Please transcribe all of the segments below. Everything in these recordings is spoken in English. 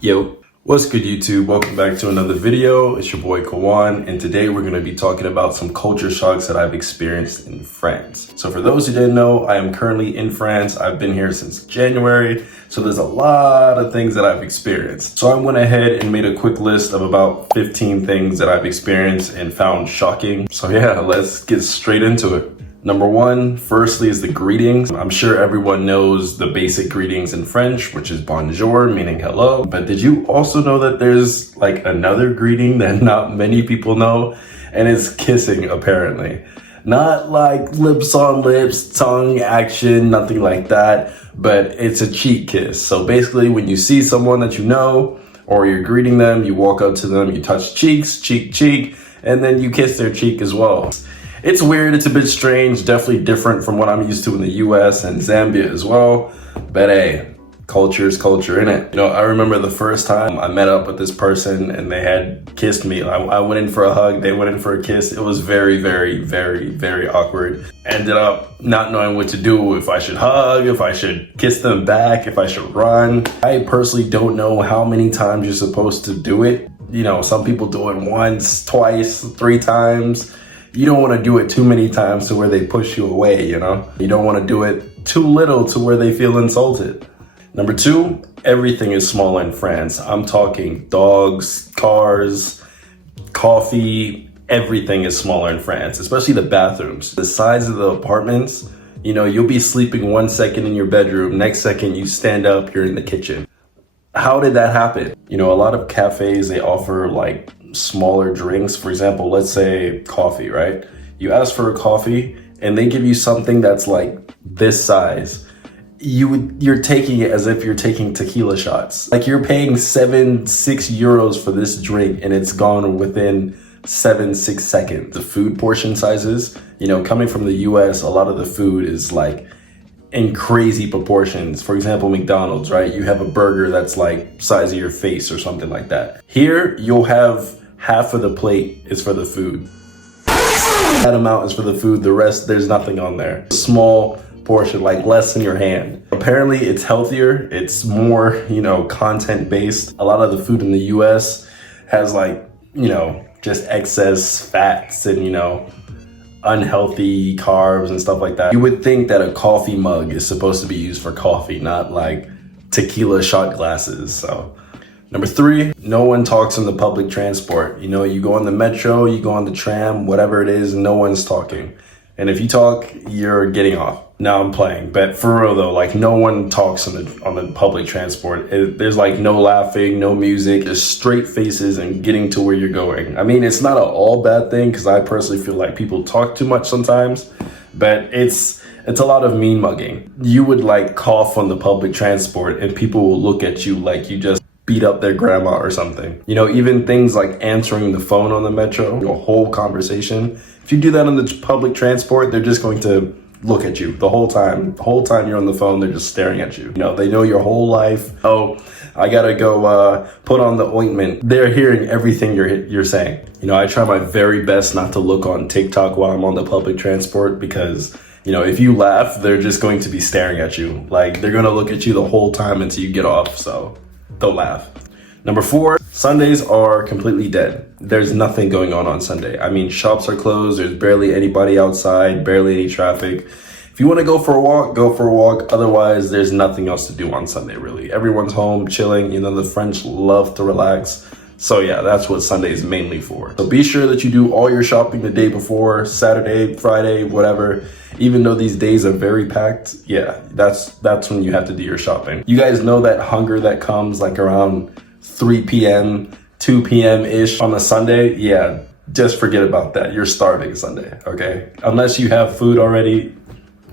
Yo, what's good YouTube? Welcome back to another video. It's your boy Kawan, and today we're going to be talking about some culture shocks that I've experienced in France. So for those who didn't know, I am currently in France. I've been here since January, so there's a lot of things that I've experienced. So I went ahead and made a quick list of about 15 things that I've experienced and found shocking. So yeah, let's get straight into it. Number one, firstly, is the greetings. I'm sure everyone knows the basic greetings in French, which is bonjour, meaning hello. But did you also know that there's like another greeting that not many people know? And it's kissing, apparently. Not like lips on lips, tongue action, nothing like that, but it's a cheek kiss. So basically, when you see someone that you know, or you're greeting them, you walk up to them, you touch cheeks, cheek, and then you kiss their cheek as well. It's weird, it's a bit strange, definitely different from what I'm used to in the US and Zambia as well. But hey, culture is culture, innit? You know, I remember the first time I met up with this person and they had kissed me. I went in for a hug, they went in for a kiss. It was very awkward. Ended up not knowing what to do, if I should hug, if I should kiss them back, if I should run. I personally don't know how many times you're supposed to do it. You know, some people do it once, twice, 3 times. You don't want to do it too many times to where they push you away, you know? You don't want to do it too little to where they feel insulted. Number 2, everything is small in France. I'm talking dogs, cars, coffee, everything is smaller in France, especially the bathrooms. The size of the apartments, you know, you'll be sleeping 1 second in your bedroom, next second you stand up, you're in the kitchen. How did that happen? You know, a lot of cafes, they offer like smaller drinks. For example, let's say coffee, right? You ask for a coffee and they give you something that's like this size. You're taking it as if you're taking tequila shots. Like you're paying 6 euros for this drink and it's gone within 6 seconds. The food portion sizes, you know, coming from the US, a lot of the food is like in crazy proportions. For example, McDonald's, right? You have a burger that's like size of your face or something like that. Here, you'll have half of the plate is for the food. That amount is for the food. The rest, there's nothing on there. Small portion, like less than your hand. Apparently, it's healthier. It's more, you know, content based. A lot of the food in the US has like, you know, just excess fats and, you know, unhealthy carbs and stuff like that. You would think that a coffee mug is supposed to be used for coffee, not like tequila shot glasses. So number 3, no one talks in the public transport. You know, you go on the metro, you go on the tram, whatever it is, no one's talking. And if you talk, you're getting off. Now I'm playing, but for real though, like no one talks on the public transport. There's like no laughing, no music, just straight faces and getting to where you're going. I mean, it's not an all bad thing because I personally feel like people talk too much sometimes, but it's a lot of mean mugging. You would like cough on the public transport and people will look at you like you just beat up their grandma or something. You know, even things like answering the phone on the metro, a whole conversation. If you do that on the public transport, they're just going to look at you the whole time. The whole time you're on the phone, they're just staring at you. You know, they know your whole life. Oh, I gotta go put on the ointment. They're hearing everything you're saying. You know, I try my very best not to look on TikTok while I'm on the public transport because, you know, if you laugh, they're just going to be staring at you. Like, they're gonna look at you the whole time until you get off, so don't laugh. Number 4, Sundays are completely dead. There's nothing going on Sunday. I mean, shops are closed. There's barely anybody outside, barely any traffic. If you want to go for a walk, go for a walk. Otherwise, there's nothing else to do on Sunday, really. Everyone's home, chilling. You know, the French love to relax. So yeah, that's what Sunday is mainly for. So be sure that you do all your shopping the day before, Saturday, Friday, whatever. Even though these days are very packed, yeah, that's when you have to do your shopping. You guys know that hunger that comes like around 3 p.m., 2 p.m.-ish on a Sunday? Yeah, just forget about that. You're starving Sunday, okay? Unless you have food already,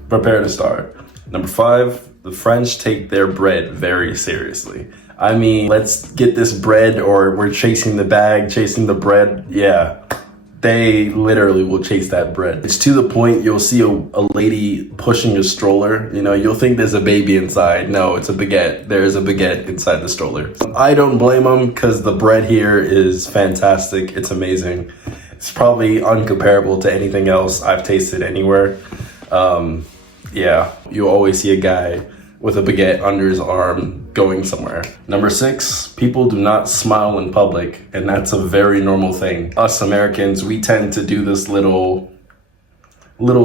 prepare to starve. Number 5, the French take their bread very seriously. I mean, let's get this bread or we're chasing the bag, chasing the bread. Yeah, they literally will chase that bread. It's to the point you'll see a lady pushing a stroller. You know, you'll think there's a baby inside. No, it's a baguette. There's a baguette inside the stroller. I don't blame them because the bread here is fantastic. It's amazing. It's probably uncomparable to anything else I've tasted anywhere. Yeah, you always see a guy with a baguette under his arm going somewhere. Number 6, people do not smile in public, and that's a very normal thing. Us Americans, we tend to do this little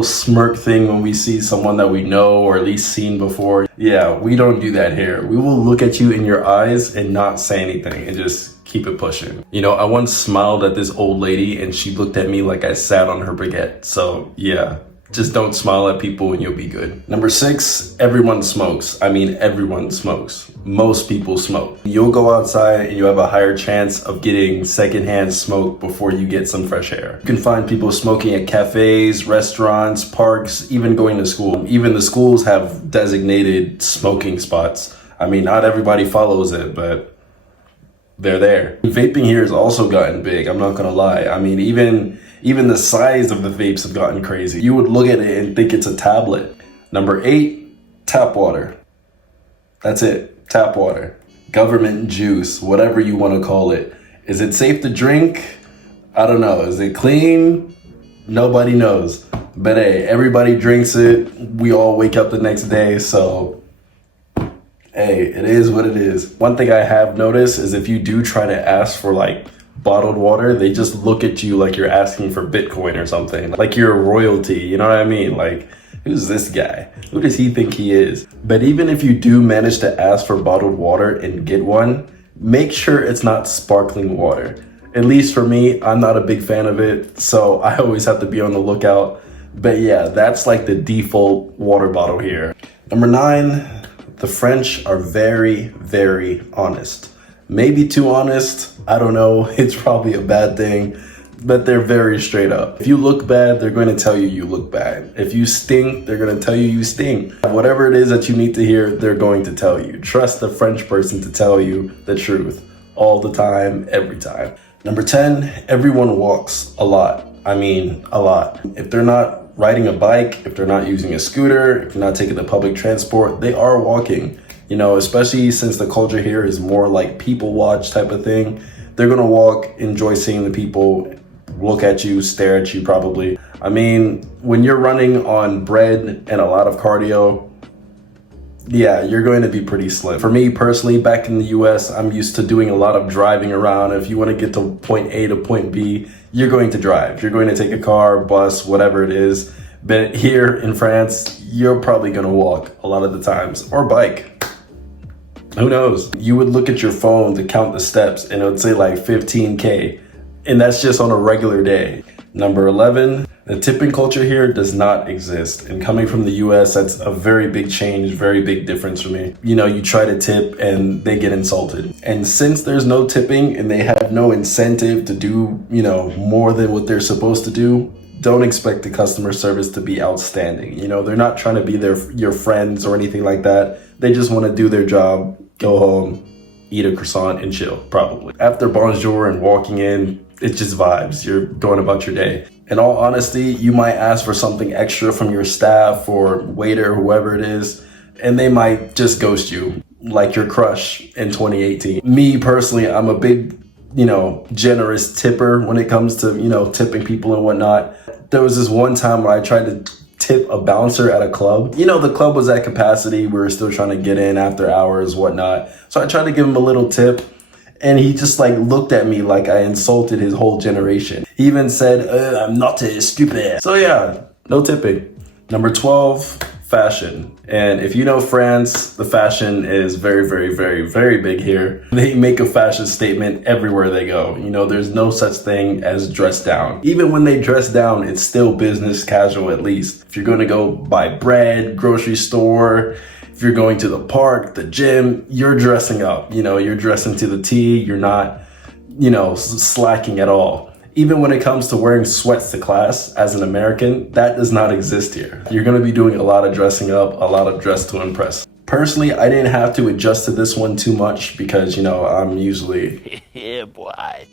smirk thing when we see someone that we know or at least seen before. Yeah, we don't do that here. We will look at you in your eyes and not say anything and just keep it pushing. You know, I once smiled at this old lady and she looked at me like I sat on her baguette. So yeah, just don't smile at people and you'll be good. Number 6, everyone smokes. I mean, everyone smokes. Most people smoke. You'll go outside and you have a higher chance of getting secondhand smoke before you get some fresh air. You can find people smoking at cafes, restaurants, parks, even going to school. Even the schools have designated smoking spots. I mean, not everybody follows it, but they're there. Vaping here has also gotten big, I'm not gonna lie. I mean, even the size of the vapes have gotten crazy. You would look at it and think it's a tablet. Number 8, tap water. That's it, tap water. Government juice, whatever you wanna call it. Is it safe to drink? I don't know. Is it clean? Nobody knows. But hey, everybody drinks it. We all wake up the next day, so hey, it is what it is. One thing I have noticed is if you do try to ask for like bottled water, they just look at you like you're asking for Bitcoin or something. Like you're a royalty, you know what I mean? Like, who's this guy? Who does he think he is? But even if you do manage to ask for bottled water and get one, make sure it's not sparkling water. At least for me, I'm not a big fan of it, so I always have to be on the lookout. But yeah, that's like the default water bottle here. Number 9, the French are very, very honest. Maybe too honest, I don't know, it's probably a bad thing, but they're very straight up. If you look bad, they're going to tell you you look bad. If you stink, they're going to tell you you stink. Whatever it is that you need to hear, they're going to tell you. Trust the French person to tell you the truth all the time, every time. Number 10, everyone walks a lot. I mean, a lot. If they're not riding a bike, if they're not using a scooter, if they're not taking the public transport, they are walking. You know, especially since the culture here is more like people watch type of thing. They're gonna walk, enjoy seeing the people, look at you, stare at you probably. I mean, when you're running on bread and a lot of cardio, yeah, you're going to be pretty slim. For me personally, back in the US, I'm used to doing a lot of driving around. If you want to get to point A to point B, you're going to drive. You're going to take a car, bus, whatever it is. But here in France, you're probably going to walk a lot of the times, or bike. Who knows? You would look at your phone to count the steps and it would say like 15K. And that's just on a regular day. Number 11, the tipping culture here does not exist. And coming from the US, that's a very big change, very big difference for me. You know, you try to tip and they get insulted. And since there's no tipping and they have no incentive to do, you know, more than what they're supposed to do, don't expect the customer service to be outstanding. You know, they're not trying to be your friends or anything like that. They just want to do their job, go home, eat a croissant and chill, probably. After bonjour and walking in, it's just vibes. You're going about your day. In all honesty, you might ask for something extra from your staff or waiter, whoever it is, and they might just ghost you like your crush in 2018. Me personally, I'm a big, you know, generous tipper when it comes to, you know, tipping people and whatnot. There was this one time where I tried to tip a bouncer at a club. You know, the club was at capacity. We were still trying to get in after hours, whatnot. So I tried to give him a little tip. And he just like looked at me like I insulted his whole generation. He even said, I'm not stupid. So yeah, no tipping. Number 12, fashion. And if you know France, the fashion is very, very, very, very big here. They make a fashion statement everywhere they go. You know, there's no such thing as dress down. Even when they dress down, it's still business casual at least. If you're gonna go buy bread, grocery store, if you're going to the park, the gym, you're dressing up, you know, you're dressing to the T, you're not, you know, slacking at all. Even when it comes to wearing sweats to class as an American, that does not exist here. You're gonna be doing a lot of dressing up, a lot of dress to impress. Personally, I didn't have to adjust to this one too much because, you know, I'm usually yeah, boy,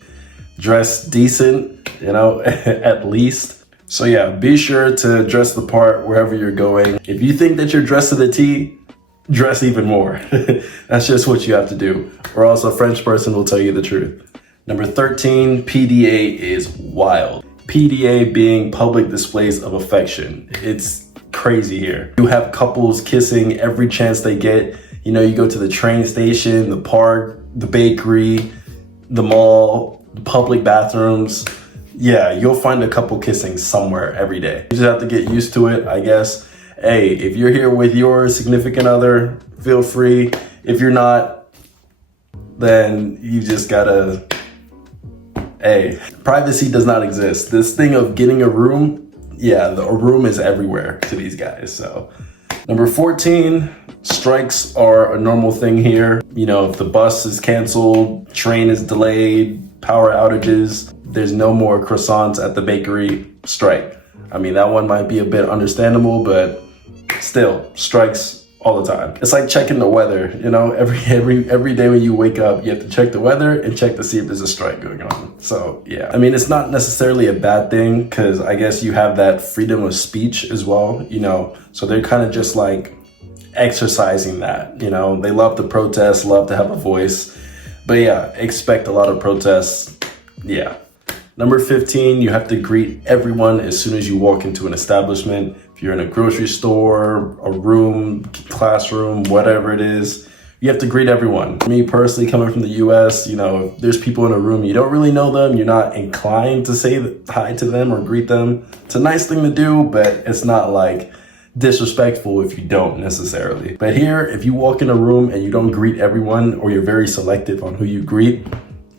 dressed decent, you know, at least. So yeah, be sure to dress the part wherever you're going. If you think that you're dressed to the T, dress even more. That's just what you have to do, or else a French person will tell you the truth. Number 13, PDA is wild. PDA being public displays of affection. It's crazy here. You have couples kissing every chance they get. You know, you go to the train station, the park, the bakery, the mall, the public bathrooms. Yeah, you'll find a couple kissing somewhere every day. You just have to get used to it, I guess. Hey, if you're here with your significant other, feel free. If you're not, then you just gotta, hey, privacy does not exist. This thing of getting a room, yeah, a room is everywhere to these guys, so. Number 14, strikes are a normal thing here. You know, if the bus is canceled, train is delayed, power outages, there's no more croissants at the bakery, strike. I mean, that one might be a bit understandable, but still, strikes all the time. It's like checking the weather, you know, every day when you wake up, you have to check the weather and check to see if there's a strike going on. So yeah, I mean, it's not necessarily a bad thing because I guess you have that freedom of speech as well, you know, so they're kind of just like exercising that, you know, they love to protest, love to have a voice, but yeah, expect a lot of protests. Yeah. Number 15, you have to greet everyone as soon as you walk into an establishment. If you're in a grocery store, a room, classroom, whatever it is, you have to greet everyone. Me personally, coming from the US, you know, if there's people in a room, you don't really know them, you're not inclined to say hi to them or greet them. It's a nice thing to do, but it's not like disrespectful if you don't necessarily. But here, if you walk in a room and you don't greet everyone or you're very selective on who you greet,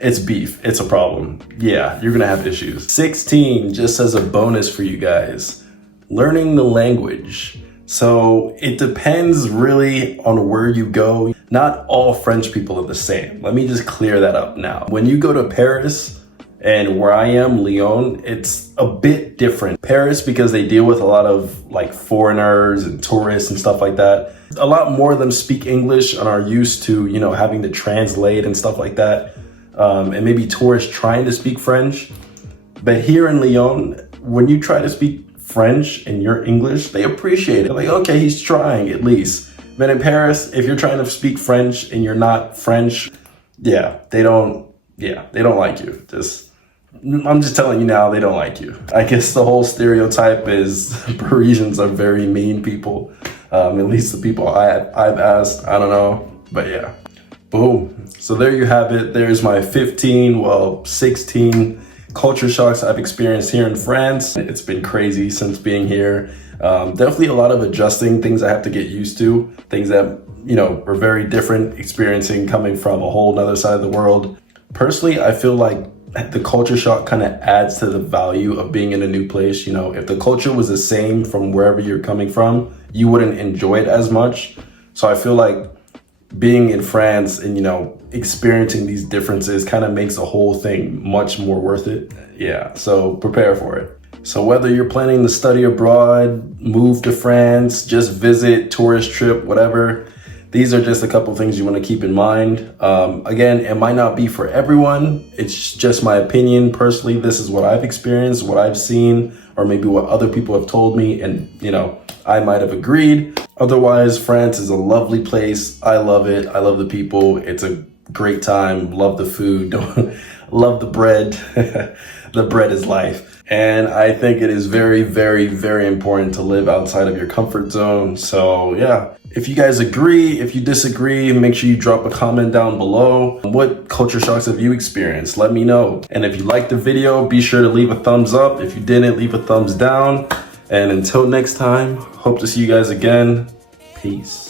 it's beef, it's a problem. Yeah, you're gonna have issues. 16, just as a bonus for you guys, learning the language. So it depends really on where you go. Not all French people are the same. Let me just clear that up now. When you go to Paris and where I am, Lyon, it's a bit different. Paris, because they deal with a lot of like foreigners and tourists and stuff like that. A lot more of them speak English and are used to, you know, having to translate and stuff like that. And maybe tourists trying to speak French. But here in Lyon, when you try to speak French and you're English, they appreciate it. They're like, okay, he's trying at least. But in Paris, if you're trying to speak French and you're not French, yeah, they don't like you. I'm just telling you now, they don't like you. I guess the whole stereotype is Parisians are very mean people. At least the people I've asked, I don't know, but yeah. Boom. So there you have it. There's my 16 culture shocks I've experienced here in France. It's been crazy since being here. Definitely a lot of adjusting, things I have to get used to, things that, you know, are very different experiencing coming from a whole nother side of the world. Personally, I feel like the culture shock kind of adds to the value of being in a new place. You know, if the culture was the same from wherever you're coming from, you wouldn't enjoy it as much. So I feel like being in France and, you know, experiencing these differences kind of makes the whole thing much more worth it. Yeah, so prepare for it. So whether you're planning to study abroad, move to France, just visit, tourist trip, whatever, these are just a couple things you want to keep in mind. Again, it might not be for everyone. It's just my opinion. Personally, this is what I've experienced, what I've seen, or maybe what other people have told me, and, you know, I might have agreed. Otherwise, France is a lovely place. I love it. I love the people. It's a great time. Love the food. Love the bread. The bread is life. And I think it is very, very, very important to live outside of your comfort zone. So yeah, if you guys agree, if you disagree, make sure you drop a comment down below. What culture shocks have you experienced? Let me know. And if you liked the video, be sure to leave a thumbs up. If you didn't, leave a thumbs down. And until next time, hope to see you guys again. Peace.